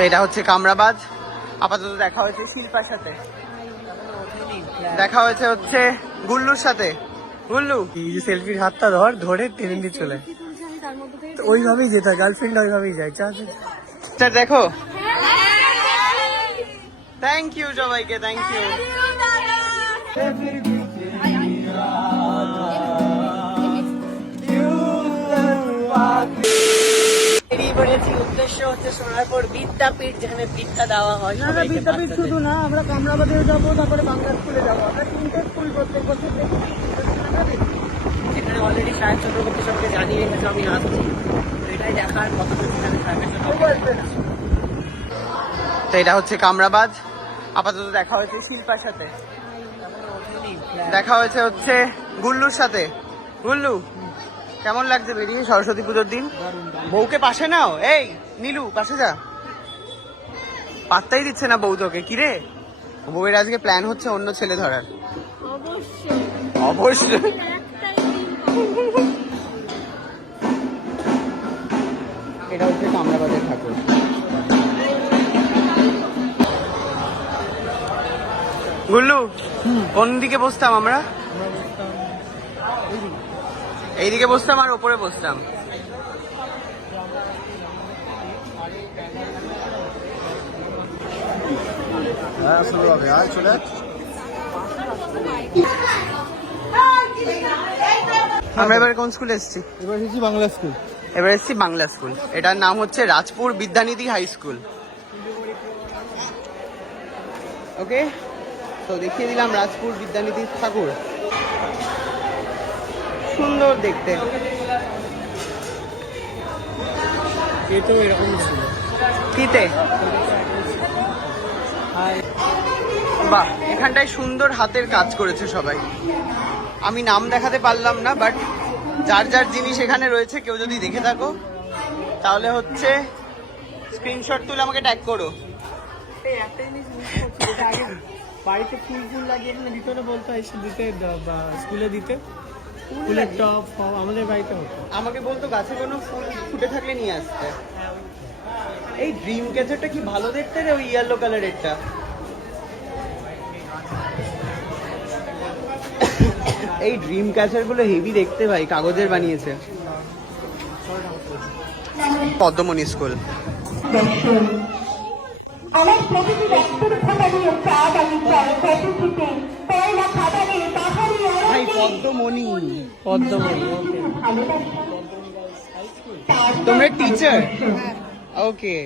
তো এটা হচ্ছে কামরাবাজ। আপাতত দেখা হয়েছে শিল্পার সাথে, দেখা হচ্ছে গুল্লুর সাথে। গুল্লু এই যে সেলফির হাতটা ধরে টেনে নিয়ে চলে, তো ওইভাবেই যেতে গার্লফ্রেন্ড ওইভাবেই যায়। চা দেখো। থ্যাংক ইউ সবাইকে, থ্যাংক ইউ। উদ্দেশ্য হচ্ছে সোনারপুর বিদ্যাপীঠ, যেখানে বিদ্যা দেওয়া হয়। বিদ্যাপীঠ শুধু না, আমরা কামরাবাদেও যাবো, তারপরে বাংলা স্কুলে যাবো। আমরা তিনটে স্কুল প্রত্যেক বছর দেখি, যেখানে অলরেডি সাহেব চন্দ্রবর্তী সবকে জানিয়ে গেছে আমি আসছি। এটাই দেখার কতটুকু তো এটা হচ্ছে কামরাবাজ। আপাতত দেখা হয়েছে শিল্পার সাথে, দেখা হচ্ছে গুল্লুর সাথে। গুল্লু কেমন লাগছে বেরিয়ে সরস্বতী পুজোর দিন? বউকে পাশে নাও। এই নীলু পাশে যা, পাত্তাই দিচ্ছে না বউ তোকে। কিরে, বউয়ের আজকে প্ল্যান হচ্ছে অন্য ছেলে ধরার। অবশ্যই এটা হচ্ছে কামরাবাজের ঠাকুর। গুল্লু কোন দিকে বসতাম আমরা? এইদিকে বসতাম আর ওপরে বসতাম। আমরা এবার কোন স্কুলে এসেছি? এবার এসেছি বাংলা স্কুল। এবার এসেছি বাংলা স্কুল। এটার নাম হচ্ছে রাজপুর বিদ্যানিধি হাই স্কুল। ওকে, তো দেখিয়ে দিলাম রাজপুর বিদ্যানিধি ঠাকুর। সুন্দর দেখতে। এরকম কিতে বাহ, এখানটায় সুন্দর হাতের কাজ করেছে সবাই। আমি নাম দেখাতে পারলাম না, বাট যার যার জিনিস এখানে রয়েছে কেউ যদি দেখে থাকো তাহলে হচ্ছে স্ক্রিনশট তুলে আমাকে ট্যাগ করো। বাড়িতে ফুল ফুল লাগিয়ে ভিতরে বলতে এসে দিতে, স্কুলে দিতে ফুলের টপ আমাদের বাড়িতে হতো। আমাকে বলতো গাছে কোনো ফুল ফুটে থাকলে নিয়ে আসতে। এই ড্রিম ক্যাচারটা কি ভালো দেখতে রে, ওই ইয়েলো কালারেরটা। এই ড্রিম ক্যাচার গুলো হেভি দেখতে ভাই, কাগজের বানিয়েছে। পদ্মমণি স্কুল। ভাই পদ্মমণি, পদ্মমণি। তোমরা টিচার? ওকে।